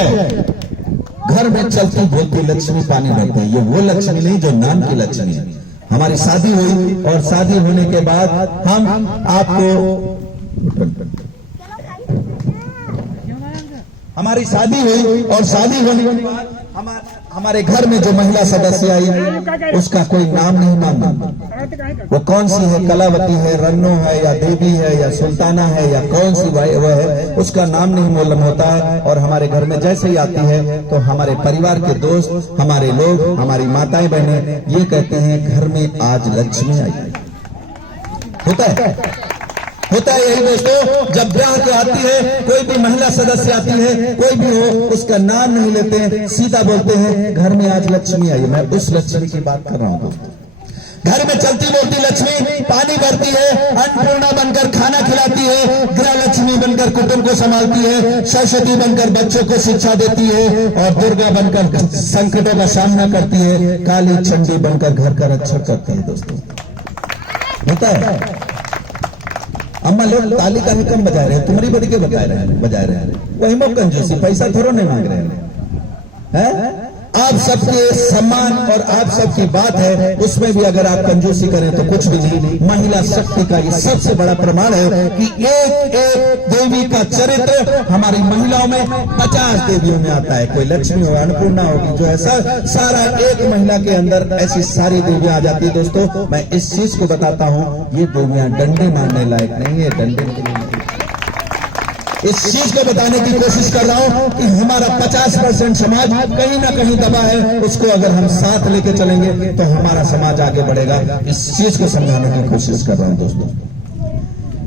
है, घर में चलती बोलती लक्ष्मी पानी भरते हैं। ये वो लक्ष्मी नहीं जो नाम की लक्ष्मी है। हमारी शादी हुई और शादी होने के बाद हम आपको, हमारी शादी हुई और शादी होने के बाद हमारे घर में जो महिला सदस्य आई उसका कोई नाम नहीं मालूम। वो कौन सी है, कलावती है, रन्नो है, या देवी है, या सुल्ताना है, या कौन सी वह है, उसका नाम नहीं मालूम होता है। और हमारे घर में जैसे ही आती है तो हमारे परिवार के दोस्त, हमारे लोग, हमारी माताएं बहनें ये कहते हैं घर में आज लक्ष्मी आई। होता है यही दोस्तों। जब ब्याह के आती है, कोई भी महिला सदस्य आती है, कोई भी हो, उसका नाम नहीं लेते, सीधा बोलते हैं घर में आज लक्ष्मी आई। मैं उस लक्ष्मी की बात कर रहा हूं दोस्तों। घर में चलती बोलती लक्ष्मी पानी भरती है, अन्नपूर्णा बनकर खाना खिलाती है, गृह लक्ष्मी बनकर कुटुंब को संभालती है, सरस्वती बनकर बच्चों को शिक्षा देती है, और दुर्गा बनकर संकटों का सामना करती है, काली चंडी बनकर घर का रक्षण करती है दोस्तों। होता है। अम्मा लोग ताली का ही कम बजा रहे हैं, तुम्हारी बड़ी के बजा रहे हैं। वही मो कंजूसी, पैसा थोड़ा नहीं मांग रहे हैं। आप सबके सम्मान और आप सबकी बात है, उसमें भी अगर आप कंजूसी करें तो कुछ भी नहीं। महिला शक्ति का ये सबसे बड़ा प्रमाण है कि एक एक देवी का चरित्र हमारी महिलाओं में 50 देवियों में आता है। कोई लक्ष्मी हो, अन्नपूर्णा होगी, जो ऐसा सारा एक महिला के अंदर ऐसी सारी देवियां आ जाती है दोस्तों। मैं इस चीज को बताता हूं, ये देवियां डंडे मारने लायक नहीं है, डंडे के लिए। इस चीज को बताने की कोशिश कर रहा हूं कि हमारा 50% समाज कहीं ना कहीं दबा है, उसको अगर हम साथ लेके चलेंगे तो हमारा समाज आगे बढ़ेगा। इस चीज को समझाने की कोशिश कर रहा हूं दोस्तों।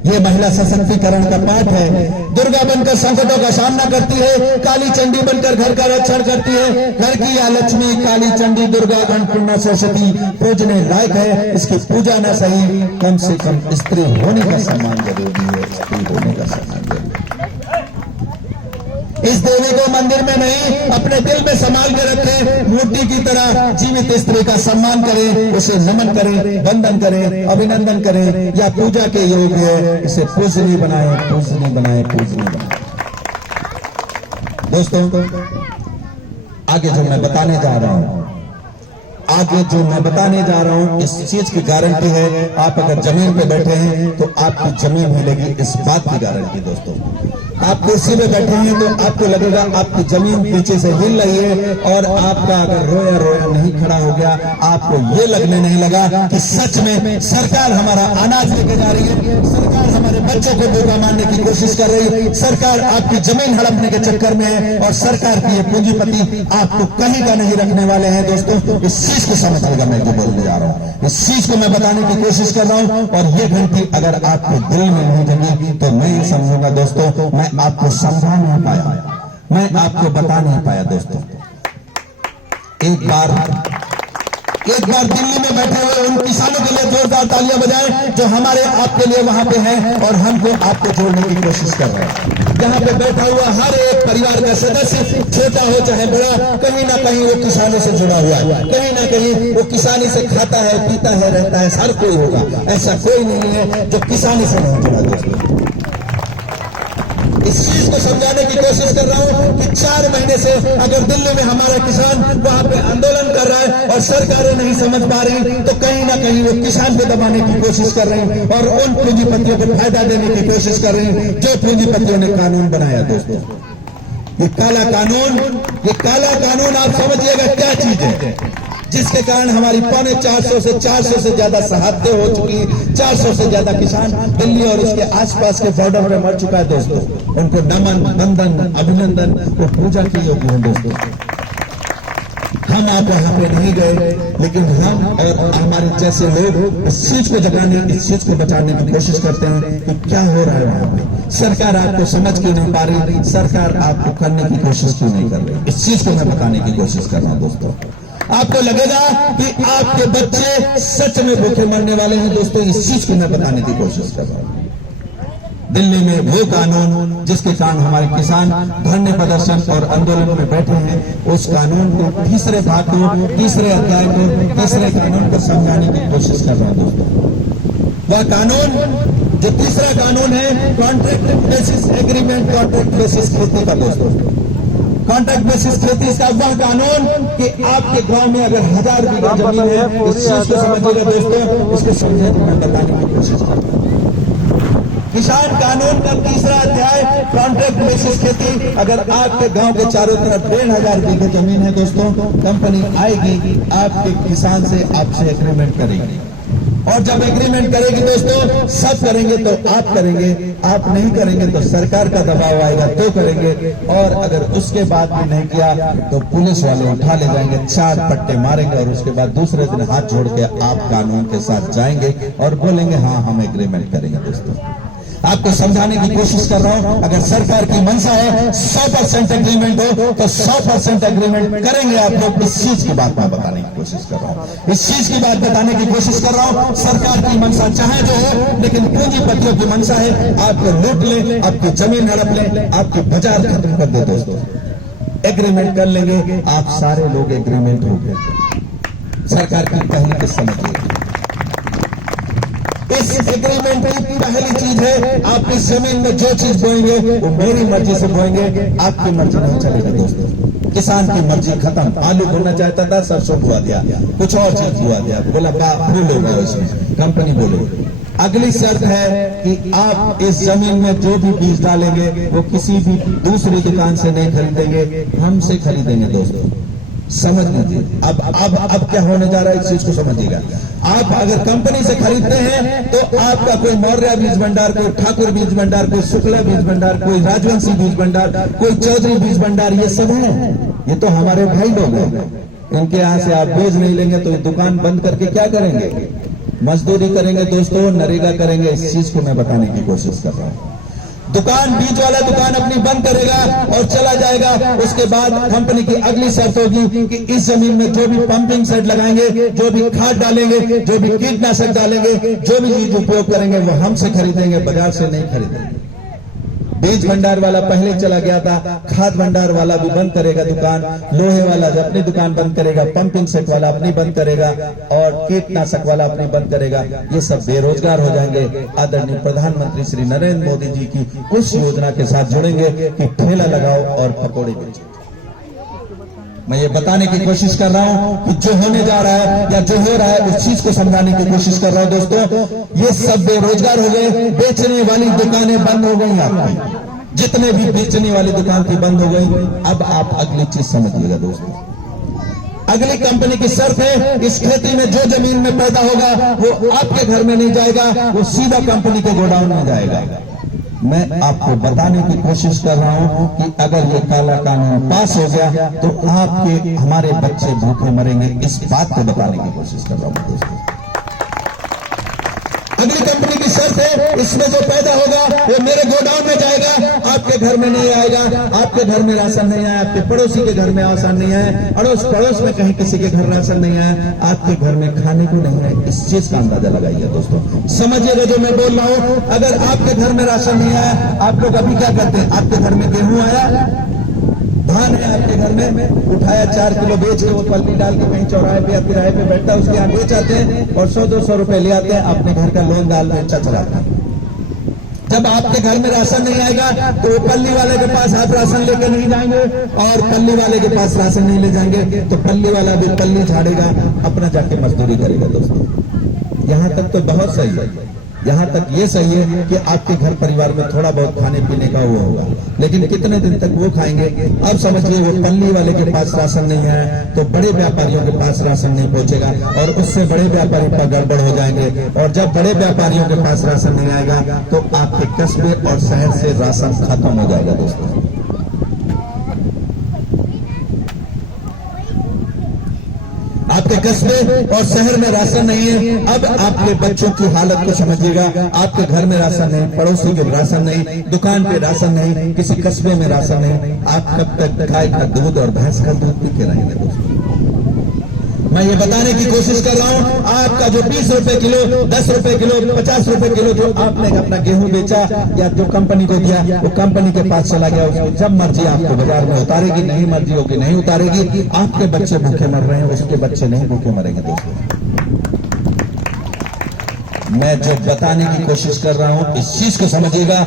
ये महिला सशक्तिकरण का पाठ है। दुर्गा बनकर संकटों का सामना करती है, काली चंडी बनकर घर का रक्षण करती है। घर की या लक्ष्मी, काली चंडी, दुर्गा, अन्नपूर्णा, सरस्वती पूजने लायक है। इसकी पूजा न सही, कम से कम स्त्री होने का सम्मान जरूरी है। स्त्री होने का सम्मान जरूरी है। इस देवी को मंदिर में नहीं, अपने दिल में संभाल के रखें। मूर्ति की तरह जीवित स्त्री का सम्मान करें, उसे नमन करें, वंदन करें, अभिनंदन करें, या पूजा के योग्य है, इसे पूजनीय बनाए, पूजनीय बनाए, पूजनीय बनाए। दोस्तों, आगे जो मैं बताने जा रहा हूं, इस चीज की गारंटी है। आप अगर जमीन पे बैठे हैं तो आपकी जमीन मिलेगी, इस बात की गारंटी दोस्तों। आप कुर्सी पे बैठे हैं तो आपको लगेगा आपकी जमीन पीछे से हिल रही है, और आपका अगर रोया नहीं खड़ा हो गया, आपको ये लगने नहीं लगा कि सच में सरकार हमारा अनाज लेके जा रही है, सरकार हमारे बच्चों को भूखा मारने की कोशिश कर रही है, सरकार आपकी जमीन हड़पने के चक्कर में है, और सरकार की ये पूंजीपति आपको कहीं का नहीं रखने वाले हैं दोस्तों। इस चीज को समझिएगा, मैं जो बोलने जा रहा हूं, इस चीज को मैं बताने की कोशिश कर रहा हूं। और ये घंटी अगर आपके दिल में नहीं जमी तो मैं ये समझूंगा दोस्तों, मैं आपको समझा नहीं पाया, मैं आपको बता नहीं पाया दोस्तों। एक बार दिल्ली में बैठे हुए उन किसानों के लिए जोरदार तालियां बजाएं जो हमारे आपके लिए वहां पे हैं और हमको आपको जोड़ने की कोशिश कर रहे हैं। यहाँ पे बैठा हुआ हर एक परिवार का सदस्य, छोटा हो चाहे बड़ा, कहीं ना कहीं वो किसानों से जुड़ा हुआ है, कहीं ना कहीं वो किसानी से खाता है, पीता है, रहता है। हर कोई होगा, ऐसा कोई नहीं है जो किसानी से नहीं जुड़ा दोस्तों। इस चीज को समझाने की कोशिश कर रहा हूं कि 4 महीने से अगर दिल्ली में हमारा किसान वहां पे आंदोलन कर रहा है और सरकारें नहीं समझ पा रही, तो कहीं ना कहीं वो किसान को दबाने की कोशिश कर रही और उन पूंजीपतियों को फायदा देने की कोशिश कर रही जो पूंजीपतियों ने कानून बनाया दोस्तों। ये काला कानून आप समझिएगा क्या चीज है, जिसके कारण हमारी 450 से 400 से ज्यादा शहादतें हो चुकी हैं। 400 से ज्यादा किसान दिल्ली और उसके आसपास के बॉर्डर में मर चुका है दोस्तों। उनको नमन, वंदन, अभिनंदन, वो पूजा की योग्य है दोस्तों। हम आप यहाँ पे नहीं गए, लेकिन हम और हमारे जैसे लोग इस चीज को जगाने, इस चीज को बचाने की कोशिश करते हैं कि क्या हो रहा है वहां पे। सरकार आपको समझ क्यों नहीं पा रही, सरकार आपको करने की कोशिश क्यों नहीं कर रही, इस चीज को मैं बताने की कोशिश कर रहा हूं दोस्तों। आपको लगेगा कि आपके बच्चे सच में भूखे मरने वाले हैं दोस्तों, इस चीज को मैं बताने की कोशिश कर रहा हूं। दिल्ली में वो कानून जिसके कारण हमारे किसान धरने, प्रदर्शन और आंदोलन में बैठे हैं, उस कानून को तीसरे भाग को, तीसरे अध्याय को, तीसरे कानून को समझाने की कोशिश कर रहा हूं दोस्तों। वह कानून जो तीसरा कानून है, contract basis agreement, contract basis खेती का दोस्तों। कॉन्ट्रैक्ट बेसिस खेती इसका वह कानून कि आपके गांव में अगर 1000 बीघा जमीन है, इस चीज को समझिएगा दोस्तों, इसको समझे तो मैं बताने की कोशिश करूंगा। किसान कानून का 3रा अध्याय कॉन्ट्रैक्ट बेसिस खेती। अगर आपके गांव के चारों तरफ 1500 बीघे जमीन है दोस्तों, कंपनी आएगी आपके किसान से, आपसे एग्रीमेंट करेगी, और जब एग्रीमेंट करेगी दोस्तों, सब करेंगे तो आप करेंगे, आप नहीं करेंगे तो सरकार का दबाव आएगा तो करेंगे, और अगर उसके बाद भी नहीं किया तो पुलिस वाले उठा ले जाएंगे, 4 पट्टे मारेंगे, और उसके बाद दूसरे दिन हाथ जोड़ के आप कानून के साथ जाएंगे और बोलेंगे हाँ हम एग्रीमेंट करेंगे। दोस्तों आपको समझाने की कोशिश कर रहा हूं, अगर सरकार की मंशा है 100% एग्रीमेंट हो तो 100% एग्रीमेंट करेंगे आप लोग। इस चीज की बात मैं बताने की कोशिश कर रहा हूं, इस चीज की बात बताने की कोशिश कर रहा हूं। सरकार की मंशा चाहे जो हो, लेकिन पूंजीपतियों की मंशा है आपको लूट ले, आपकी जमीन हड़प ले, आपकी बाजार खत्म कर दे। दोस्तों एग्रीमेंट कर लेंगे, आप सारे लोग एग्रीमेंट हो गए। सरकार की पहली किस्त समझिए, इस एग्रीमेंट की पहली चीज है आप इस जमीन में जो चीज बोएंगे वो मेरी मर्जी से बोएंगे, आपकी मर्जी नहीं चलेगी। दोस्तों किसान की मर्जी खत्म, आलू बोना चाहता था सरसों बुआ दिया, कुछ और चीज बुआ दिया, बोला फूल हो गया उसमें, कंपनी बोले अगली शर्त है कि आप इस जमीन में जो भी बीज डालेंगे वो किसी भी दूसरी दुकान से नहीं खरीदेंगे, हमसे खरीदेंगे। दोस्तों समझ लीजिए, अब क्या होने जा रहा है इस चीज को समझिएगा। आप अगर कंपनी से खरीदते हैं तो आपका कोई मौर्य बीज भंडार, कोई ठाकुर बीज भंडार, कोई शुक्ला बीज भंडार, कोई राजवंशी बीज भंडार, कोई चौधरी बीज भंडार, ये सब है, ये तो हमारे भाई लोग हैं। इनके यहां से आप बीज नहीं लेंगे तो ये दुकान बंद करके क्या करेंगे? मजदूरी करेंगे दोस्तों, नरेगा करेंगे। इस चीज को मैं बताने की कोशिश कर रहा हूं। दुकान, बीज वाला दुकान अपनी बंद करेगा और चला जाएगा। उसके बाद कंपनी की अगली शर्त होगी कि इस जमीन में जो भी पंपिंग सेट लगाएंगे, जो भी खाद डालेंगे, जो भी कीटनाशक डालेंगे, जो भी चीज उपयोग करेंगे वो हमसे खरीदेंगे, बाजार से नहीं खरीदेंगे। बीज भंडार वाला पहले चला गया था, खाद भंडार वाला भी बंद करेगा दुकान, लोहे वाला अपनी दुकान बंद करेगा, पंपिंग सेट वाला अपनी बंद करेगा, और कीटनाशक वाला अपनी बंद करेगा। ये सब बेरोजगार हो जाएंगे। आदरणीय प्रधानमंत्री श्री नरेंद्र मोदी जी की उस योजना के साथ जुड़ेंगे कि ठेला लगाओ और पकौड़े बेचो। मैं ये बताने की कोशिश कर रहा हूं कि जो होने जा रहा है या जो हो रहा है उस चीज को समझाने की कोशिश कर रहा हूं। दोस्तों ये सब बेरोजगार हो गए, बेचने वाली दुकानें बंद हो गई, आपकी जितने भी बेचने वाली दुकान थी बंद हो गई। अब आप अगली चीज समझिएगा दोस्तों, अगली कंपनी की शर्त है इस खेती में जो जमीन में पैदा होगा वो आपके घर में नहीं जाएगा, वो सीधा कंपनी के गोडाउन में जाएगा। मैं आपको बताने की कोशिश कर रहा हूं कि अगर ये काला कानून पास हो गया तो आपके हमारे बच्चे भूखे मरेंगे। इस बात को बताने की कोशिश कर रहा हूं दोस्तों। अगली कंपनी की शर्त है इसमें जो पैदा होगा वो मेरे गोडाउन में जाएगा, आपके घर में नहीं आएगा। आपके घर में राशन नहीं आया, आपके पड़ोसी के घर में राशन नहीं आया, अड़ोस पड़ोस में कहीं किसी के घर राशन नहीं आया, आपके घर में खाने को नहीं है। इस चीज का अंदाजा लगाइए दोस्तों, समझिएगा जो मैं बोल रहा हूं। अगर आपके घर में राशन नहीं आया, आप लोग अभी क्या करते हैं? आपके घर में गेहूं आया, धान है आपके घर में, उठाया 4 किलो बेच के वो पल्ली डाल के कहीं चौराहे पे या किराए पे बैठता है, उसके यहाँ बेच आते हैं और 100-200 रुपए ले आते हैं, अपने घर का लोन डाल बेचा चलाते हैं। जब आपके घर में राशन नहीं आएगा तो वो पल्ली वाले के पास आप राशन लेकर नहीं जाएंगे और पल्ली वाले के पास राशन नहीं ले जाएंगे तो पल्ली वाला भी पल्ली झाड़ेगा, अपना जाके मजदूरी करेगा। दोस्तों यहां तक तो बहुत सही है, यहां तक ये सही है कि आपके घर परिवार में थोड़ा बहुत खाने पीने का वो होगा, लेकिन कितने दिन तक वो खाएंगे? अब समझिए वो पल्ली वाले के पास राशन नहीं है तो बड़े व्यापारियों के पास राशन नहीं पहुंचेगा और उससे बड़े व्यापारी पर गड़बड़ हो जाएंगे। और जब बड़े व्यापारियों के पास राशन नहीं आएगा तो आपके कस्बे और शहर से राशन खत्म हो जाएगा। दोस्तों आपके कस्बे और शहर में राशन नहीं है। अब आपके बच्चों की हालत को समझिएगा, आपके घर में राशन नहीं, पड़ोसी के राशन नहीं, दुकान पे राशन नहीं, किसी कस्बे में राशन नहीं। आप कब तक गाय का दूध और भैंस का दूध पी के रहेंगे? दोस्तों मैं ये बताने की कोशिश कर रहा हूं, आपका जो 20 रुपए किलो, 10 रुपए किलो, 50 रुपए किलो जो आपने अपना गेहूं बेचा या जो कंपनी को दिया वो कंपनी के पास चला गया, उसको जब मर्जी आपको बाजार में उतारेगी, नहीं मर्जी होगी नहीं उतारेगी। आपके बच्चे भूखे मर रहे हैं, उसके बच्चे नहीं भूखे मरेंगे। दोस्तों मैं जो बताने की कोशिश कर रहा हूं इस चीज को समझिएगा।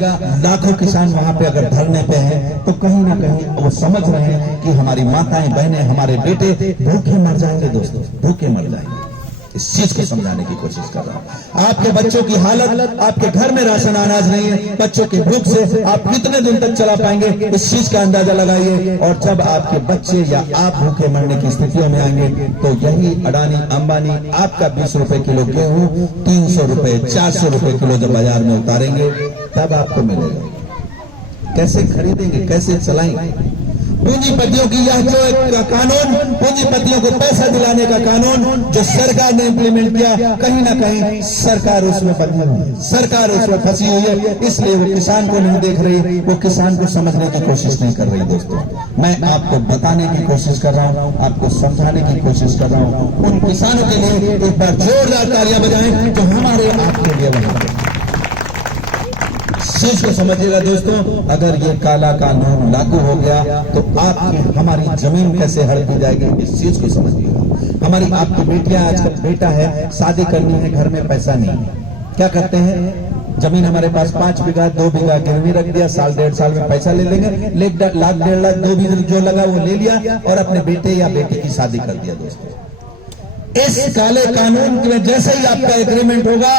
लाखों किसान वहां पे अगर धरने पे हैं तो कहीं ना कहीं वो समझ रहे हैं कि हमारी माताएं बहनें हमारे बेटे भूखे मर जाएंगे दोस्तों, भूखे मर जाएंगे। इस चीज को समझाने की कोशिश कर रहा हूं। आपके बच्चों की हालत, आपके घर में राशन अनाज नहीं है, बच्चों की भूख से आप कितने दिन तक चला पाएंगे, इस चीज का अंदाजा लगाइए। और जब आपके बच्चे या आप भूखे मरने की स्थितियों में आएंगे तो यही अडानी अंबानी आपका 20 रुपए किलो गेहूं 300 रुपए 400 रुपए किलो जब बाजार में उतारेंगे तब आपको मिलेगा। कैसे खरीदेंगे, कैसे चलाएंगे? पूंजीपतियों की यह जो एक कानून, पूंजीपतियों को पैसा दिलाने का कानून जो सरकार ने इम्प्लीमेंट किया, कहीं ना कहीं सरकार उसमें बंधी हुई है, सरकार उसमें फंसी हुई है। इसलिए वो किसान को नहीं देख रही, वो किसान को समझने की कोशिश नहीं कर रही। दोस्तों, मैं आपको बताने की कोशिश कर रहा हूं, आपको समझाने की कोशिश कर रहा हूं। उन किसानों के लिए एक बार जोरदार तालियां बजाएं जो हमारे आपके लिए वहां पर। चीज को समझिएगा दोस्तों, अगर ये काला कानून लागू हो गया तो आपकी हमारी जमीन कैसे हड़पी जाएगी, इस चीज को समझिएगा। हमारी आपकी बेटियां, आजकल बेटा है, शादी करनी है, घर में पैसा नहीं है, क्या करते हैं? जमीन हमारे पास 5 बीघा 2 बीघा गिरवी रख दिया, साल 1.5 साल में पैसा ले लेंगे, 1 लाख 1.5 लाख 2 बीघा जो लगा वो ले लिया और अपने बेटे या बेटी की शादी कर दिया। दोस्तों, इस काले कानून में जैसे ही आपका एग्रीमेंट होगा,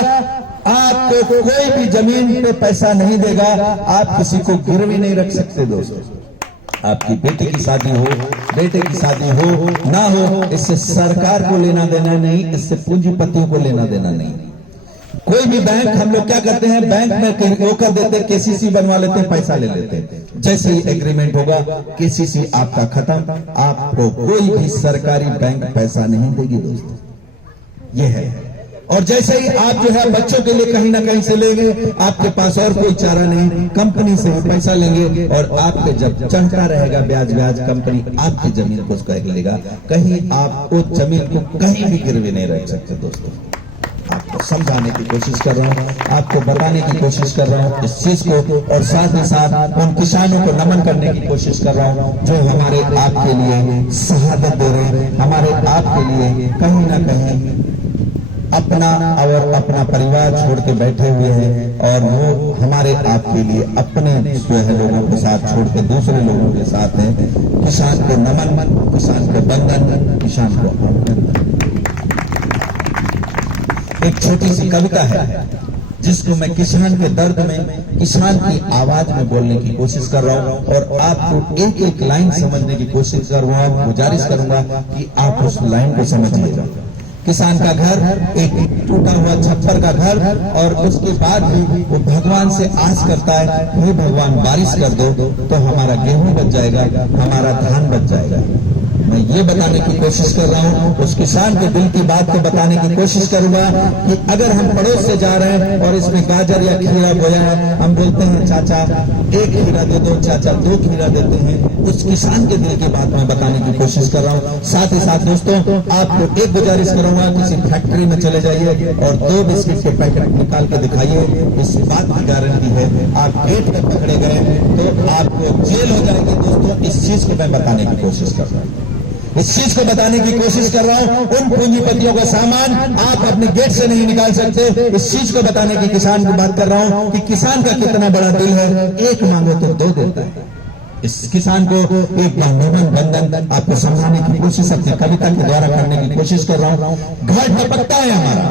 आपको कोई भी जमीन पे पैसा नहीं देगा, आप किसी को गिरवी नहीं रख सकते। दोस्तों, आपकी बेटी की शादी हो, बेटे की शादी हो ना हो, इससे सरकार को लेना देना नहीं, इससे पूंजीपतियों को लेना देना नहीं। कोई भी बैंक, हम लोग क्या करते हैं, बैंक में वो कर देते, केसीसी बनवा लेते, पैसा ले लेते। जैसे ही एग्रीमेंट होगा, केसीसी आपका खत्म, आपको कोई भी सरकारी बैंक पैसा नहीं देगी। दोस्तों, ये है। और जैसे ही आप जो है बच्चों के लिए कहीं ना कहीं से लेंगे, आपके पास और कोई चारा नहीं, कंपनी से पैसा लेंगे और आपके जब चढ़ता रहेगा ब्याज कंपनी आपकी जमीन को उसका लेगा। कहीं आप उस जमीन को कहीं भी गिरवी नहीं रख सकते। दोस्तों, आपको समझाने की कोशिश कर रहा हूँ, आपको बताने की कोशिश कर रहा हूँ इस चीज को, और साथ ही साथ उन किसानों को नमन करने की कोशिश कर रहा हूँ जो हमारे आपके लिए शहादत दे रहे हैं, हमारे आपके लिए कहीं ना कहीं अपना और अपना परिवार छोड़ के बैठे हुए हैं, और वो हमारे आपके लिए अपने जो है लोगों के साथ छोड़ के दूसरे लोगों के साथ हैं। किसान को नमन, किसान को वंदन, किसान को अभिनंदन। एक छोटी सी कविता है जिसको मैं किसान के दर्द में, किसान की आवाज में बोलने की कोशिश कर रहा हूँ, और आपको एक एक लाइन समझने की कोशिश कर रहा हूँ। गुजारिश करूंगा कि आप उस लाइन को समझिएगा। किसान का घर एक टूटा हुआ छप्पर का घर, और उसके बाद भी वो भगवान से आस करता है, हे भगवान बारिश कर दो तो हमारा गेहूं बच जाएगा, हमारा धान बच जाएगा। मैं ये बताने की कोशिश कर रहा हूँ, उस किसान के दिल की बात को बताने की कोशिश करूंगा कि अगर हम पड़ोस से जा रहे हैं और इसमें गाजर या खीरा बोया है, हम बोलते हैं चाचा 1 खीरा दे दो, चाचा 2 खीरा देते हैं। उस किसान के दिल की बात मैं बताने की कोशिश कर रहा हूँ। साथ ही साथ दोस्तों, आपको एक गुजारिश करूंगा, किसी फैक्ट्री में चले जाइए और 2 बिस्किट के पैकेट निकाल के दिखाइए, इस बात की गारंटी है आप गेट पर पकड़े गए तो आपको जेल हो जाएगी। दोस्तों, इस चीज को मैं बताने की कोशिश कर रहा हूँ, इस चीज को बताने की कोशिश कर रहा हूं। उन पूंजीपतियों का सामान आप अपने गेट से नहीं निकाल सकते। इस चीज को बताने की किसान की बात कर रहा हूं कि किसान का कितना बड़ा दिल है, एक मांगो तो 2 देता है। इस किसान को एक बार नमन वंदन आपको समझाने की कोशिश अपनी कविता के द्वारा करने की कोशिश कर रहा हूं। घर टपकता है हमारा,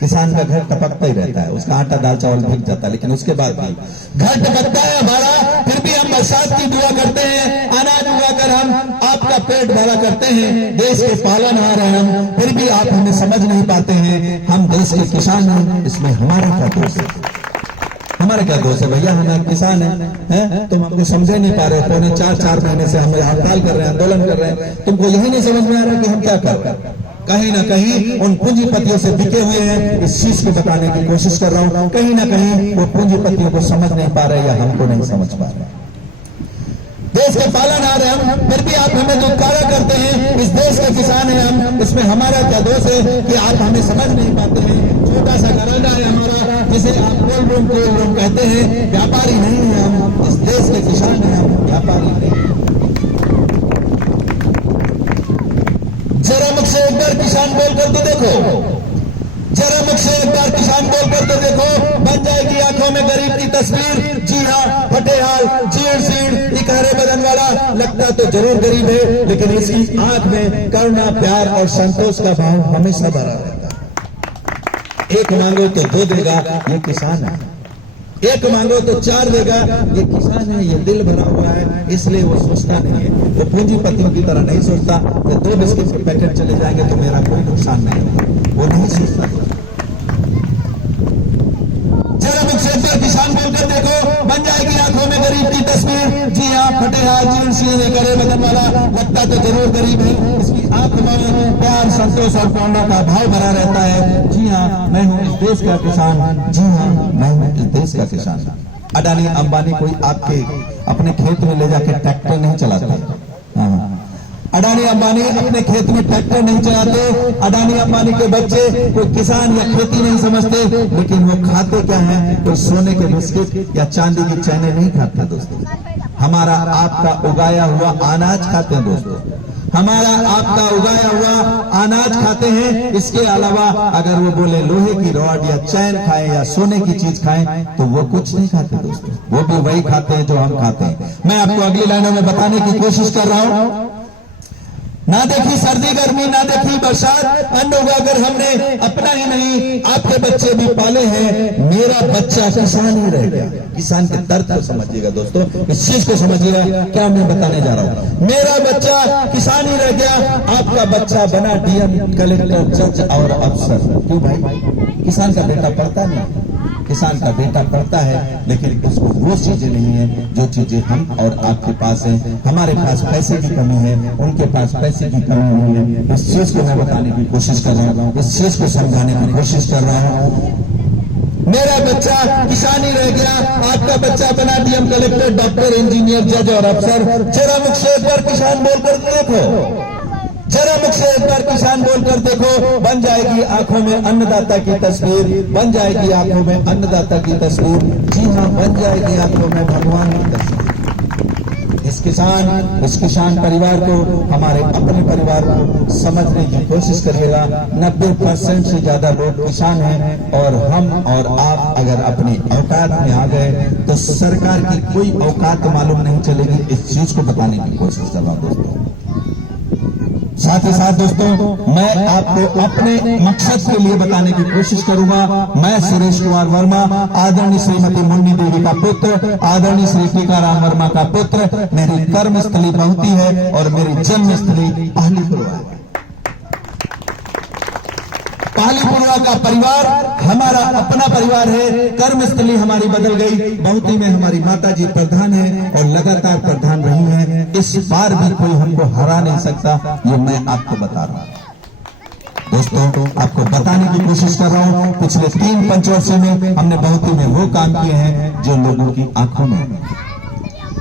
किसान का घर टपकता ही रहता है, उसका आटा दाल चावल भीग जाता है, लेकिन उसके बाद भी घर टपकता है हमारा। फिर भी हम बरसात की दुआ करते हैं, अनाज उगाकर हम आपका पेट भरा करते हैं, देश के पालनहार हैं हम, फिर भी आप हमें समझ नहीं पाते हैं। हम देश के किसान हैं, इसमें हमारा क्या दोष है? हमारा क्या दोष है भैया? हम किसान हैं, तुम हमको समझे नहीं पा रहे। पौने 4 महीने से हम हड़ताल कर रहे हैं, आंदोलन कर रहे हैं, तुमको यही नहीं समझ में आ रहा कि हम क्या कर रहे हैं? कहीं ना कहीं उन पूंजीपतियों से बिके हुए हैं। इस चीज को बताने की कोशिश कर रहा हूं, कहीं ना कहीं वो पूंजीपतियों को समझ नहीं पा रहे या हमको नहीं समझ पा रहे। देश के पालनहार हैं हम, फिर भी आप हमें दुत्कारा करते हैं। इस देश के किसान हैं हम, इसमें हमारा क्या दोष है कि आप हमें समझ नहीं पाते हैं? छोटा सा घराना है हमारा, जिसे आप कोल्ड रूम कहते हैं। व्यापारी नहीं है हम, इस देश के किसान हैं हम, व्यापारी नहीं। जरा मुझसे एक बार किसान बोल कर तो देखो, जरा मुझसे एक बार किसान गरीब की तस्वीर, जी हाँ, फटे हाल, चीड़ सीड़, इकहरे बदन वाला, लगता तो जरूर गरीब है, लेकिन इसकी आंख में करुणा, प्यार और संतोष का भाव हमेशा भरा रहता है। एक मांगो तो 2 देगा, ये किसान है। एक मांगो तो 4 देगा, ये किसान है। ये दिल भरा हुआ है, इसलिए वो सोचता नहीं है। वो पूंजीपतियों की तरह नहीं सोचता कि 2 बिस्किट के पैकेट चले जाएंगे तो मेरा कोई नुकसान नहीं होगा, वो नहीं सोचता। जरा मुझसे एक बार किसान बोलकर देखो, बन जाएगी आंखों में गरीब की तस्वीर, जी हाँ, फटे हाल, चीड़ सीड़, करे बदन वाला, लगता तो जरूर गरीब है, इसकी आंख में प्यार, संतोष और करुणा का भाव भरा रहता है। जी हाँ, मैं हूँ इस देश का किसान, जी हाँ, मैं हूँ इस देश का किसान। अडानी अंबानी कोई आपके अपने खेत में ले जाके ट्रैक्टर नहीं चलाते। हाँ, अडानी अंबानी अपने खेत में ट्रैक्टर नहीं चलाते। अडानी अंबानी के बच्चे कोई किसान या खेती नहीं समझते, लेकिन वो खाते क्या है? कोई सोने के बिस्किट या चांदी की चैने नहीं खाते दोस्तों। हमारा आपका उगाया हुआ अनाज खाते हैं दोस्तों, हमारा आपका उगाया हुआ अनाज खाते हैं। इसके अलावा अगर वो बोले लोहे की रॉड या चैन खाएं या सोने की चीज खाएं तो वो कुछ नहीं खाते दोस्तों, वो भी वही खाते हैं जो हम खाते हैं। मैं आपको अगली लाइनों में बताने की कोशिश कर रहा हूं। ना देखी सर्दी गर्मी, ना देखी बरसात, अन्न उगाकर हमने अपना ही नहीं आपके बच्चे भी पाले हैं। मेरा बच्चा किसान ही रह गया। किसान के दर्द को समझिएगा दोस्तों, इस चीज को समझिएगा क्या मैं बताने जा रहा हूं। मेरा बच्चा किसान ही रह गया, आपका बच्चा बना डीएम, कलेक्टर, जज और अफसर। क्यों भाई? किसान का बेटा पढ़ता नहीं, किसान का बेटा पढ़ता है, लेकिन उसको वो चीजें नहीं है जो चीजें हम और आपके पास है। हमारे पास पैसे की कमी है, उनके पास पैसे की कमी नहीं है। इस चीज को मैं बताने की कोशिश कर रहा हूँ, इस चीज को समझाने की कोशिश कर रहा हूँ। मेरा बच्चा किसान ही रह गया, आपका बच्चा बना डीएम, कलेक्टर, डॉक्टर, इंजीनियर, जज और अफसर। जरा मुझसे एक बार किसान बोलकर देखो, जरा मुझसे एक बार किसान बोलकर देखो, बन जाएगी आंखों में अन्नदाता की तस्वीर, बन जाएगी आंखों में अन्नदाता की तस्वीर। जी हाँ, बन जाएगी आंखों में भगवान की तस्वीर। इस किसान परिवार को, हमारे अपने परिवार को समझने की कोशिश करिएगा। 90% से ज्यादा लोग किसान हैं, और हम और आप अगर अपनी औकात में आ गए तो सरकार की कोई औकात मालूम नहीं चलेगी। इस चीज को बताने की कोशिश कर रहा हूं दोस्तों। साथ ही साथ दोस्तों, मैं आपको अपने मकसद के लिए बताने की कोशिश करूंगा। मैं सुरेश कुमार वर्मा, आदरणीय श्रीमती मुन्नी देवी का पुत्र, आदरणीय श्री टीकाराम वर्मा का पुत्र। मेरी कर्मस्थली बहुती है और मेरी जन्मस्थली पालीपुरवा है। पालीपुरवा का परिवार हमारा अपना परिवार है। कर्मस्थली हमारी बदल गई, बहुती में हमारी माताजी प्रधान है और लगातार प्रधान रही है। इस बार भी कोई हमको हरा नहीं सकता, ये मैं आपको बता रहा हूं दोस्तों, आपको बताने की कोशिश कर रहा हूं। पिछले 3 पंचवर्षीय में हमने बहुती में वो काम किए हैं जो लोगों की आंखों में,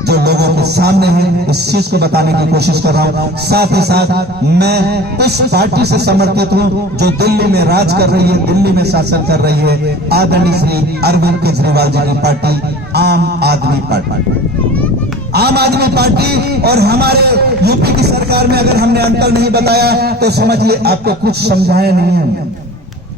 जो लोगों के सामने है। इस चीज को बताने की कोशिश कर रहा हूं। साथ ही साथ मैं उस पार्टी से समर्पित हूं जो दिल्ली में राज कर रही है, दिल्ली में शासन कर रही है, आदरणीय श्री अरविंद केजरीवाल जी की पार्टी, आम आदमी पार्टी। आम आदमी पार्टी और हमारे यूपी की सरकार में अगर हमने अंतर नहीं बताया तो समझिए आपको कुछ समझाया नहीं है।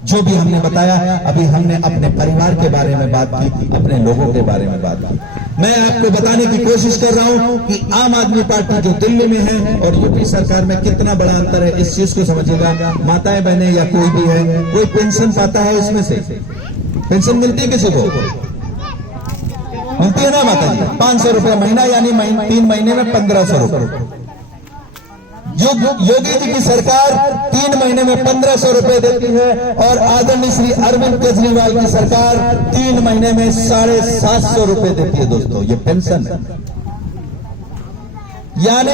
जो भी हमने बताया, अभी हमने अपने परिवार के बारे में बात की, अपने लोगों के बारे में बात की। मैं आपको बताने की कोशिश कर रहा हूं कि आम आदमी पार्टी जो दिल्ली में है और यूपी सरकार में कितना बड़ा अंतर है। इस चीज को समझिएगा। माताएं बहनें या कोई भी है, कोई पेंशन पाता है, इसमें से पेंशन मिलती है किसी को? मिलती है ना माता जी? 500 रुपया महीना, यानी 3 महीने में 1500 रुपये। योगी जी की सरकार 3 महीने में 1500 रुपए देती है, और आदरणीय श्री अरविंद केजरीवाल की सरकार 3 महीने में 750 रुपए देती है दोस्तों। ये पेंशन है, यानी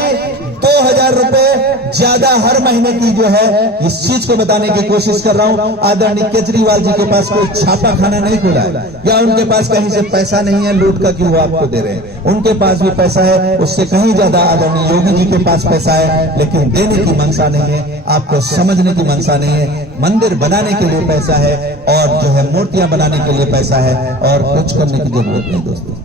2000 रुपए ज्यादा हर महीने की जो है। इस चीज को बताने की कोशिश कर रहा हूं। आदरणीय केजरीवाल जी के पास कोई छापा खाना नहीं खुला है, या उनके पास कहीं से पैसा नहीं है लूट का कि वो आपको दे रहे हैं। उनके पास भी पैसा है, उससे कहीं ज्यादा आदरणीय योगी जी के पास पैसा है, लेकिन देने की मंशा नहीं है, आपको समझने की मंशा नहीं है। मंदिर बनाने के लिए पैसा है, और जो है मूर्तियां बनाने के लिए पैसा है, और कुछ करने की जरूरत नहीं दोस्तों।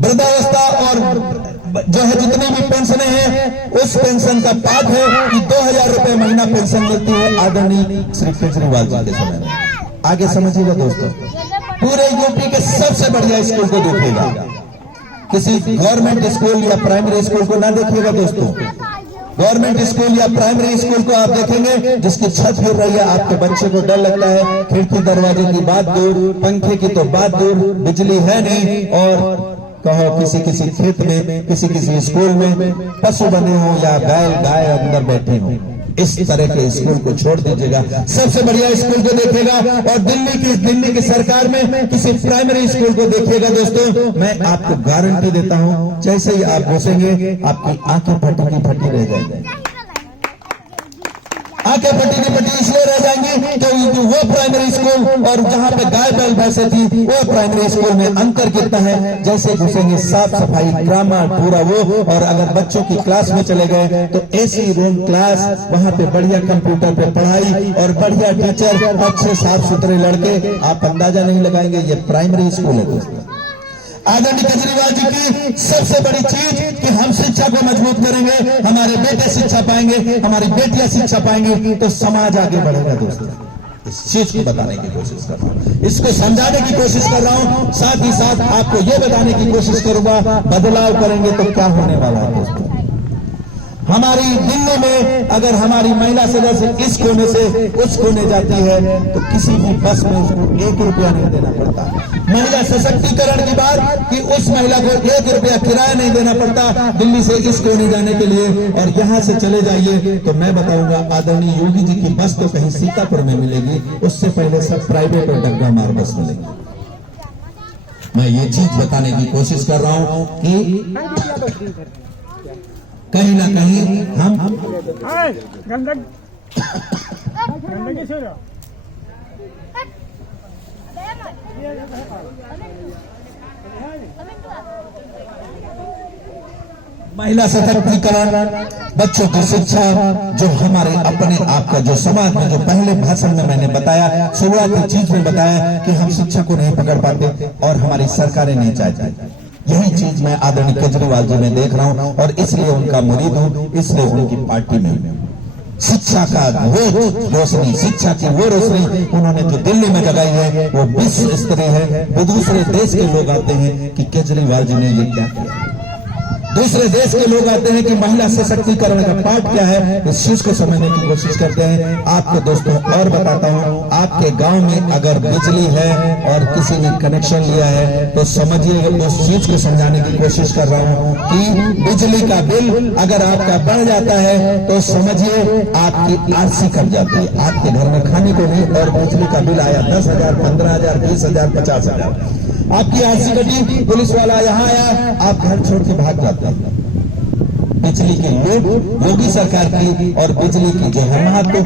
वृद्धावस्था और जो है जितनी भी पेंशनें हैं, उस पेंशन का पाठ है कि 2000 रुपए महीना पेंशन मिलती है आदरणीय श्री केजरीवाल जी के समय में। आगे समझिएगा दोस्तों। पूरे यूपी के सबसे बढ़िया स्कूल को देखेगा, किसी गवर्नमेंट स्कूल या प्राइमरी स्कूल को ना देखिएगा दोस्तों। गवर्नमेंट स्कूल या प्राइमरी स्कूल को आप देखेंगे जिसकी छत गिर रही है, आपके बच्चे को डर लगता है, खिड़की दरवाजे की बात दूर, पंखे की तो बात दूर, बिजली है नहीं, और कहो किसी किसी खेत में, किसी किसी स्कूल में पशु बने हो या बैल गाय अंदर बैठे हो, इस तरह के स्कूल को छोड़ दीजिएगा, सबसे बढ़िया स्कूल को देखेगा। और दिल्ली की सरकार में किसी प्राइमरी स्कूल को देखिएगा दोस्तों, मैं आपको गारंटी देता हूं, जैसे ही आप घुसेंगे आपकी आंखें फटी की फटी रह जाएंगी। आंखें फटी की फटी इसलिए रह जाएंगी क्योंकि वो प्राइमरी स्कूल और जहां पे गाय बैल भैंसे थी वो प्राइमरी स्कूल में अंतर कितना है। जैसे घुसेंगे साफ सफाई, ग्रामर पूरा वो, और अगर बच्चों की क्लास में चले गए तो एसी रूम क्लास, वहां पे बढ़िया कंप्यूटर पे पढ़ाई और बढ़िया टीचर, अच्छे साफ सुथरे लड़के, आप अंदाजा नहीं लगाएंगे ये प्राइमरी स्कूल है दोस्तों। आदरणीय केजरीवाल जी की सबसे बड़ी चीज कि हम शिक्षा को मजबूत करेंगे, हमारे बेटे शिक्षा पाएंगे, हमारी बेटियां शिक्षा पाएंगी तो समाज आगे बढ़ेगा दोस्तों। इस चीज को बताने की कोशिश कर रहा हूं, इसको समझाने की कोशिश कर रहा हूं, साथ ही साथ आपको यह बताने की कोशिश करूंगा बदलाव करेंगे तो क्या होने वाला है दोस्तों। हमारी दिल्ली में अगर हमारी महिला सदस्य इस कोने से उस कोने जाती है तो किसी भी बस में उसको 1 रुपया नहीं देना पड़ता। महिला सशक्तिकरण की बात कि उस महिला को 1 रुपया किराया नहीं देना पड़ता दिल्ली से इस कोने जाने के लिए, और यहां से चले जाइए तो मैं बताऊंगा आदरणीय योगी जी की बस तो कहीं सीतापुर में मिलेगी, उससे पहले सब प्राइवेट और डग्गा मार बस मिलेगी। मैं ये चीज बताने की कोशिश कर रहा हूं कि कहीं ना कहीं हम महिला सशक्तिकरण, बच्चों की शिक्षा, जो हमारे अपने आप का जो समाज में, जो पहले भाषण में मैंने बताया, शुरुआती चीज में बताया कि हम शिक्षा को नहीं पकड़ पाते और हमारी सरकारें नहीं चाहती, यही चीज मैं आदरणीय केजरीवाल जी में देख रहा हूं और इसलिए उनका मुरीद हूं, इसलिए उनकी पार्टी में शिक्षा का वो रोशनी, शिक्षा की वो रोशनी उन्होंने जो दिल्ली में जगाई है वो विश्व स्तरीय है। वो दूसरे देश के लोग आते हैं कि केजरीवाल जी ने ये क्या किया, दूसरे देश के लोग आते हैं कि महिला सशक्तिकरण का पाठ क्या है, इस चीज को समझने की कोशिश करते हैं। आपको दोस्तों और बताता हूं, आपके गांव में अगर बिजली है और किसी ने कनेक्शन लिया है तो समझिए, उस चीज को समझाने की कोशिश कर रहा हूं कि बिजली का बिल अगर आपका बढ़ जाता है तो समझिए आपकी आरसी कट जाती है, आपके घर में खाने को नहीं, और बिजली का बिल आया 10,000, 15,000, 20,000, 50,000, आपकी आरसी कटी, पुलिस वाला यहाँ आया, आप घर छोड़ के भाग जाते हैं। बिजली के लोग योगी सरकार की और बिजली की जो है महत्व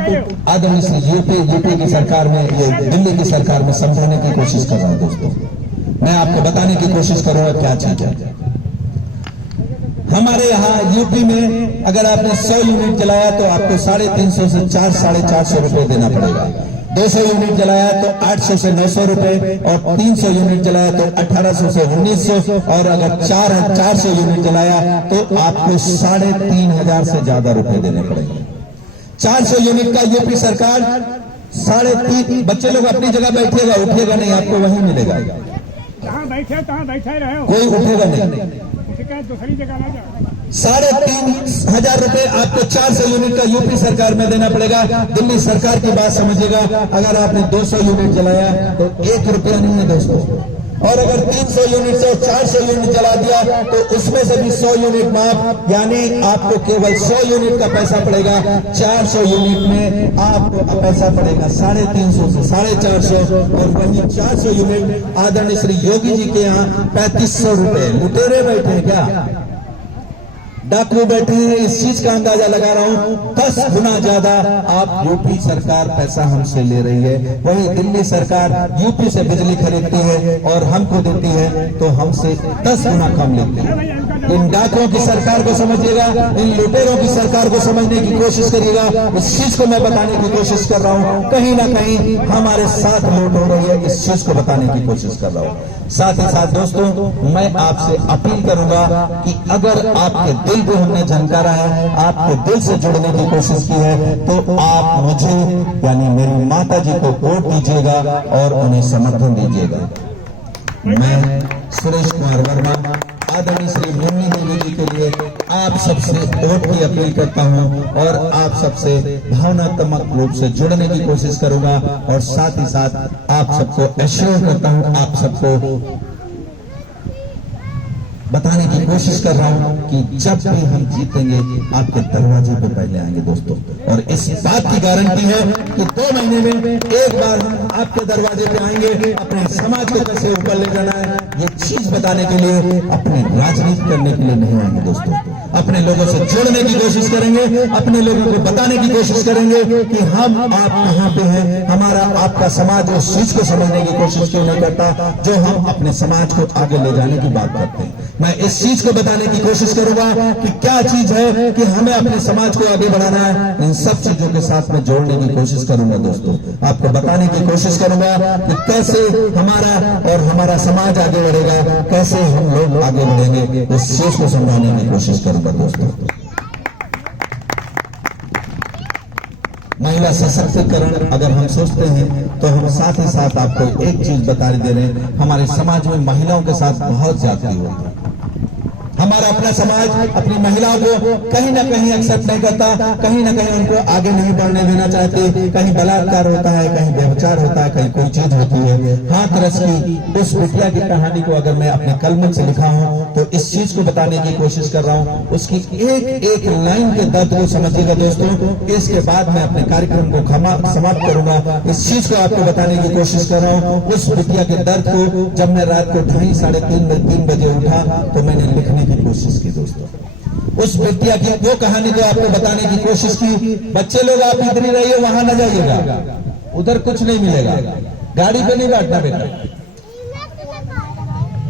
आदरणीय श्री यूपी की सरकार में, ये दिल्ली की सरकार में समझाने की कोशिश कर रहा हूं दोस्तों। मैं आपको बताने की कोशिश करूंगा क्या चीज है। हमारे यहाँ यूपी में अगर आपने 100 यूनिट जलाया तो आपको 350 से 400 रुपए देना पड़ेगा, 200 यूनिट जलाया तो 800 से 900 रुपए, और 300 यूनिट जलाया तो 1800 से 1900, और अगर 400 यूनिट जलाया तो आपको 3,500 से ज्यादा रुपए देने पड़ेंगे। 400 यूनिट का यूपी सरकार 3.5, बच्चे लोग अपनी जगह बैठेगा, उठेगा नहीं, आपको वहीं मिलेगा, बैठे रहे, कोई उठेगा नहीं, दूसरी जगह ना जाओ। 3,500 रुपए आपको 400 यूनिट का यूपी सरकार में देना पड़ेगा। दिल्ली सरकार की बात समझिएगा, अगर आपने 200 यूनिट जलाया तो 1 रुपया नहीं है दोस्तों, और अगर 300 यूनिट से 400 यूनिट जला दिया तो उसमें से भी 100 यूनिट माफ, यानी आपको केवल 100 यूनिट का पैसा पड़ेगा। 400 यूनिट में आपको पैसा पड़ेगा 350 से 450, और वहीं 400 यूनिट आदरणीय श्री योगी जी के यहाँ 3500 रुपए। लुटेरे बैठे हैं क्या, डाकू बैठे हैं, इस चीज का अंदाजा लगा रहा हूं। 10 गुना ज्यादा आप यूपी सरकार पैसा हमसे ले रही है, वही दिल्ली सरकार यूपी से बिजली खरीदती है और हमको देती है तो हमसे 10 गुना कम लेती है। इन डाकुओं की सरकार को समझिएगा, इन लुटेरों की सरकार को समझने की कोशिश करिएगा। इस चीज को मैं बताने की कोशिश कर रहा हूं, कहीं ना कहीं हमारे साथ लूट हो रही है, इस चीज को बताने की कोशिश कर रहा हूं। साथ ही साथ दोस्तों मैं आपसे अपील करूंगा कि अगर आपके दिल को हमने झनकारा है, आपके दिल से जुड़ने की कोशिश की है, तो आप मुझे यानी मेरी माता जी को वोट दीजिएगा और उन्हें समर्थन दीजिएगा। मैं सुरेश कुमार वर्मा आदरणीय श्री मुन्नी देवी जी के लिए आप सबसे वोट की अपील करता हूं और आप सबसे भावनात्मक रूप से जुड़ने की कोशिश करूंगा और साथ ही साथ आप सबको एश्योर करता हूं, आप सबको बताने की कोशिश कर रहा हूं कि जब भी हम जीतेंगे आपके दरवाजे पे पहले आएंगे दोस्तों। और इस बात की गारंटी है कि 2 महीने में एक बार हम आपके दरवाजे पे आएंगे। अपने समाज को कैसे ऊपर ले जाना है ये चीज बताने के लिए, अपनी राजनीति करने के लिए नहीं आएंगे दोस्तों। अपने लोगों से जुड़ने की कोशिश करेंगे, अपने लोगों को बताने की कोशिश करेंगे कि हम आप कहाँ पे हैं, हमारा आपका समाज उस चीज को समझने की कोशिश क्यों नहीं करता जो हम अपने समाज को आगे ले जाने की बात करते हैं। मैं इस चीज को बताने की कोशिश करूंगा कि क्या चीज है कि हमें अपने समाज को आगे बढ़ाना है। इन सब चीजों के साथ में जोड़ने की कोशिश करूंगा दोस्तों, आपको बताने की कोशिश करूंगा कि कैसे हमारा और हमारा समाज आगे बढ़ेगा, कैसे हम लोग आगे बढ़ेंगे, इस चीज को समझाने की कोशिश करूंगा दोस्तों। महिला सशक्तिकरण अगर हम सोचते हैं तो हम साथ ही साथ आपको एक चीज बता दे रहे हैं, हमारे समाज में महिलाओं के साथ बहुत ज्यादती होती है। हमारा अपना समाज अपनी महिलाओं को कहीं ना कहीं एक्सेप्ट नहीं करता, कहीं ना कहीं उनको आगे नहीं बढ़ने देना चाहते। कहीं बलात्कार होता है, कहीं व्यभिचार होता है, कहीं कोई चीज होती है। हाथ रस की उस बिटिया की कहानी को अगर मैं अपने कलम से लिखा हूं तो इस चीज को बताने की कोशिश कर रहा हूं। उसकी एक एक लाइन के दर्द को समझिएगा दोस्तों। इसके बाद मैं अपने कार्यक्रम को समाप्त करूंगा। इस चीज को आपको बताने की कोशिश कर रहा हूं, उस बिटिया के दर्द को। जब मैं रात को 2:30 साढ़े 3 बजे उठा तो मैंने लिखने की कोशिश की दोस्तों। उस बिटिया की वो कहानी को आपको बताने की कोशिश की। बच्चे लोग आप इधर ही रहिए, वहां न जाइएगा, उधर कुछ नहीं मिलेगा, गाड़ी पे नहीं बैठना बेटा।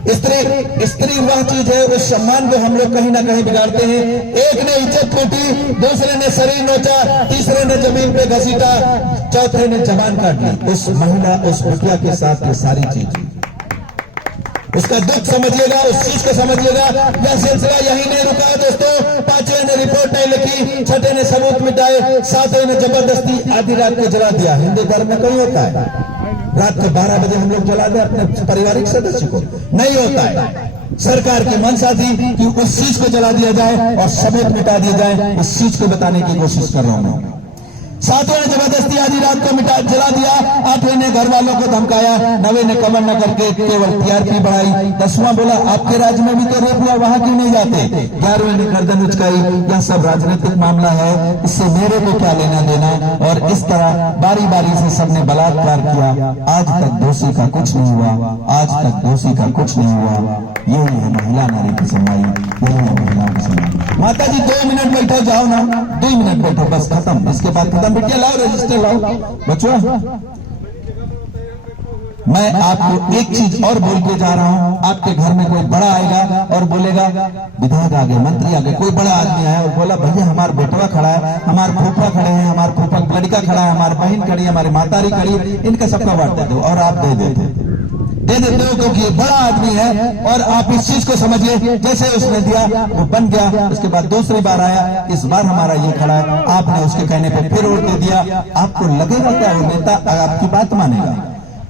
स्त्री वह चीज है, उस सम्मान को हम लोग कहीं ना कहीं बिगाड़ते हैं। एक ने इज्जत लूटी, दूसरे ने शरीर नोचा, तीसरे ने जमीन पे घसीटा, चौथे ने जबान काट ली। उस महिला उस बिटिया के साथ ये सारी चीज, उसका दुख समझिएगा, उस चीज को समझिएगा। यह सिलसिला यही नहीं रुका है दोस्तों। 5वें ने रिपोर्ट नहीं लिखी, 6ठे ने सबूत मिटाए, 7वें ने जबरदस्ती आधी रात को जला दिया। हिंदू धर्म में कहीं होता है रात को 12 बजे हम लोग जला दें अपने पारिवारिक सदस्य को? नहीं होता है। सरकार की मंशा थी कि उस चीज को जला दिया जाए और सबूत मिटा दिया जाए। इस चीज को बताने की कोशिश कर रहा हूं मैं। 7वें ने जबरदस्ती आधी रात को जला दिया, 8वें ने घर वालों को धमकाया, 9वें ने कमर न करके केवल टीआरपी बढ़ाई, 10वां बोला आपके राज्य में भी तो रेप हुआ, वहां क्यों नहीं जाते, 11वें ने गर्दन उचकाई। यह सब राजनीतिक मामला है, इससे मेरे को क्या लेना देना। और इस तरह बारी बारी से सबने बलात्कार किया। आज तक दोषी का कुछ नहीं हुआ, आज तक दोषी का कुछ नहीं हुआ। यही है महिला नारी की सुनवाई, यही है महिलाओं की सुनवाई। माता जी 2 मिनट बैठो, जाओ ना, 2 मिनट बैठो, बस खत्म, इसके बाद खत्म। बिटिया लाओ, रजिस्टर लाओ बच्चों। मैं आपको एक चीज और बोल के जा रहा हूं। आपके घर में कोई बड़ा आएगा और बोलेगा, विधायक आ गए, मंत्री आ गए, कोई बड़ा आदमी आया और बोला भैया हमारा बेटवा खड़ा है, हमारे फूफा खड़े हैं, हमारे फूफा की लड़का खड़ा है, हमारी बहन खड़ी है, हमारी मातारी खड़ी है, इनका सबका बांट दे दो। और आप दे देते हो क्योंकि बड़ा आदमी है। और आप इस चीज को समझिए, जैसे उसने दिया वो बन गया। उसके बाद दूसरी बार आया, इस बार हमारा ये खड़ा है, आपने उसके कहने पे फिर वोट दे दिया। आपको लगेगा क्या वो नेता आपकी बात मानेगा?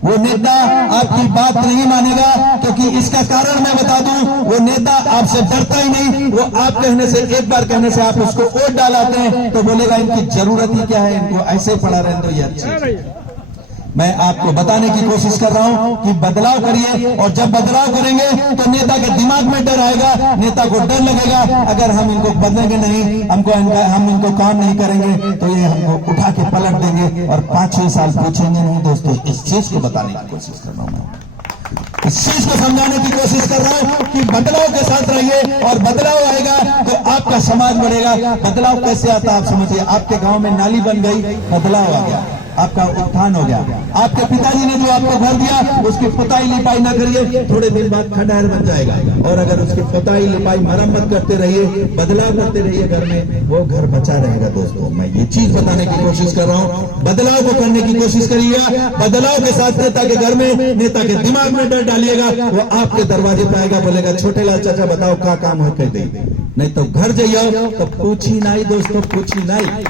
वो नेता आपकी बात नहीं मानेगा, क्योंकि इसका कारण मैं बता दूं, वो नेता आपसे डरता ही नहीं। वो आप कहने से, एक बार कहने से आप उसको वोट डालाते हैं तो बोलेगा इनकी जरूरत ही क्या है, इनको ऐसे पड़ा रहे तो ये अच्छे। मैं आपको बताने की कोशिश कर रहा हूं कि बदलाव करिए, और जब बदलाव करेंगे तो नेता के दिमाग में डर आएगा, नेता को डर लगेगा। अगर हम इनको बदलेंगे नहीं, हम इनको काम नहीं करेंगे तो ये हमको उठा के पलट देंगे और 5-6 साल पूछेंगे नहीं। दोस्तों इस चीज को बताने की कोशिश कर रहा हूं मैं, इस चीज को समझाने की कोशिश कर रहा हूं कि बदलाव के साथ रहिए, और बदलाव आएगा तो आपका समाज बढ़ेगा। बदलाव कैसे आता आप समझिए, आपके गांव में नाली बन गई, बदलाव आ गया। आपका उत्थान हो गया। आपके पिताजी ने जो आपको घर दिया उसकी पुताई लिपाई ना करिए, थोड़े दिन बाद खंडहर बन जाएगा। और अगर उसकी पुताई लिपाई मरम्मत करते रहिए, बदलाव करते रहिए घर में, वो घर बचा रहेगा। दोस्तों मैं ये चीज बताने की कोशिश कर रहा हूँ, बदलाव को करने की कोशिश करिएगा। बदलाव के साथ नेता के घर में, नेता के दिमाग में डर डालिएगा, वो आपके दरवाजे पे आएगा, बोलेगा छोटे लाल चाचा बताओ क्या काम है कह दे। नहीं तो घर जाइए तो पूछी नहीं दोस्तों, पूछी नहीं।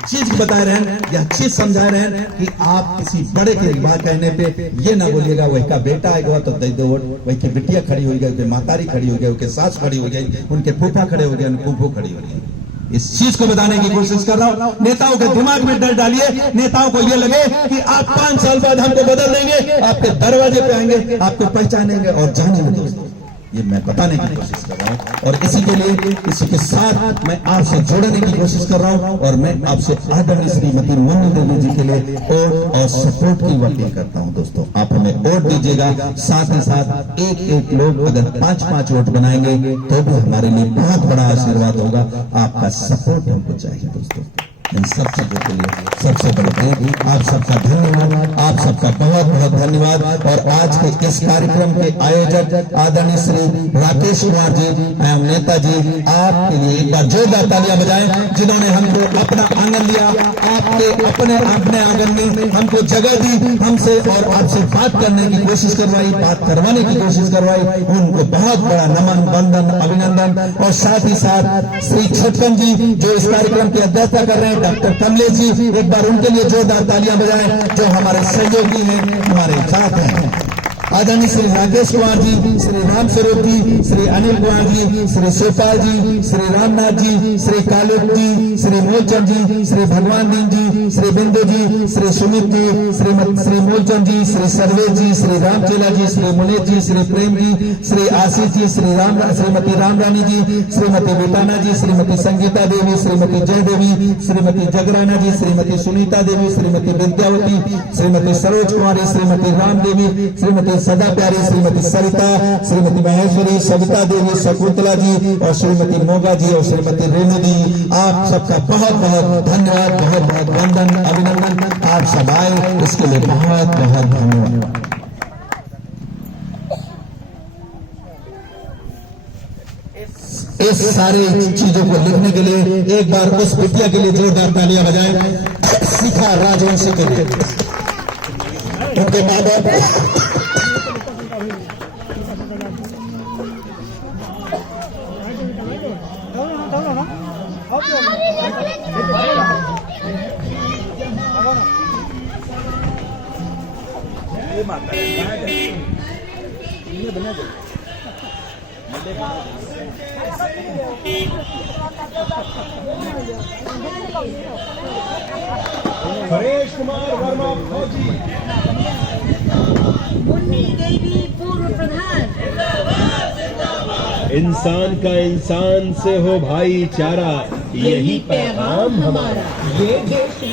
चीज बता रहे हैं, यह चीज समझा रहे हैं कि आप किसी बड़े के बात कहने पे ये ना बोलिएगा वही का बेटा आएगा तो दे दो वोट, वही की बिटिया खड़ी हो गई, मातारी खड़ी हो गई, उनके सास खड़ी हो गई, उनके फूफा खड़े हो गए, उनके फूफो खड़ी हो गई। इस चीज को बताने की कोशिश कर रहा हूं। नेताओं के दिमाग में डर डालिए, नेताओं को ये लगे कि आप 5 साल बाद हमको बदल देंगे, आपके दरवाजे पे आएंगे, आपको पहचानेंगे और जानेंगे। दोस्तों ये मैं बताने की कोशिश कर रहा हूं और इसी के लिए, इसी के साथ मैं आपसे जोड़ने की कोशिश कर रहा हूं और मैं आपसे आदरणीय श्रीमती मनु देवी जी के लिए वोट और सपोर्ट की अपील करता हूं। दोस्तों आप हमें वोट दीजिएगा, साथ ही साथ एक एक लोग अगर 5-5 वोट बनाएंगे तो भी हमारे लिए बहुत बड़ा आशीर्वाद होगा। आपका सपोर्ट हमको चाहिए। दोस्तों इन सब चीजों के लिए सबसे बड़े आप सबका धन्यवाद, आप सबका बहुत बहुत धन्यवाद। और आज के इस कार्यक्रम के आयोजक आदरणीय श्री राकेश कुमार जी एवं नेताजी, आपके लिए एक बार जोरदार तालियां बजाएं, जिन्होंने हमको अपना आंगन दिया, आपके अपने आंगन में हमको जगह दी, हमसे और आपसे बात करने की कोशिश करवाई, बात करवाने की कोशिश करवाई। उनको बहुत बड़ा नमन, वंदन, अभिनंदन। और साथ ही साथ श्री छटकन जी जो इस कार्यक्रम की अध्यक्षता कर रहे हैं, डॉक्टर कमलेश जी, एक बार उनके लिए जोरदार तालियां बजाएं, जो हमारे सहयोगी हैं, हमारे साथ हैं। आदरणीय श्री राकेश कुमार जी, श्री राम स्वरूप जी, श्री अनिल कुमार जी, श्री शिवपाल जी, श्री रामनाथ जी, श्री कालुक जी, श्री मूलचंद जी, श्री भगवान दीन जी, श्री बिंदु जी, श्री सुमित जी, श्री मूलचंद जी, श्री सर्वेश जी, श्री रामचेला जी, श्री मुनीत जी, श्री प्रेम जी, श्री आशीष जी, श्रीमती रामरानी जी, श्रीमती बेटाना जी, श्रीमती संगीता देवी, श्रीमती जय देवी, श्रीमती जगराना जी, श्रीमती सुनीता देवी, श्रीमती विद्यावती, श्रीमती सरोज कुमारी, श्रीमती राम देवी, श्रीमती सदा प्यारी, श्रीमती सरिता, श्रीमती महेश्वरी, सविता देवी, शकुंतला जी और श्रीमती मोगा जी और श्रीमती रेणु जी, आप सबका बहुत बहुत धन्यवाद, बहुत बहुत वंदन, अभिनंदन। आप सब आए इसके लिए बहुत बहुत धन्यवाद। इस सारी चीजों को लिखने के लिए एक बार उस बिटिया के लिए जोरदार तालियां बजाएं, शिखा राजवंशी के लिए। उनके माँ बाप हरेश कुमार वर्मा फौजी, मुन्नी देवी पूर्व प्रधान। इंसान का इंसान से हो भाईचारा, यही पैगाम हमारा। ये देश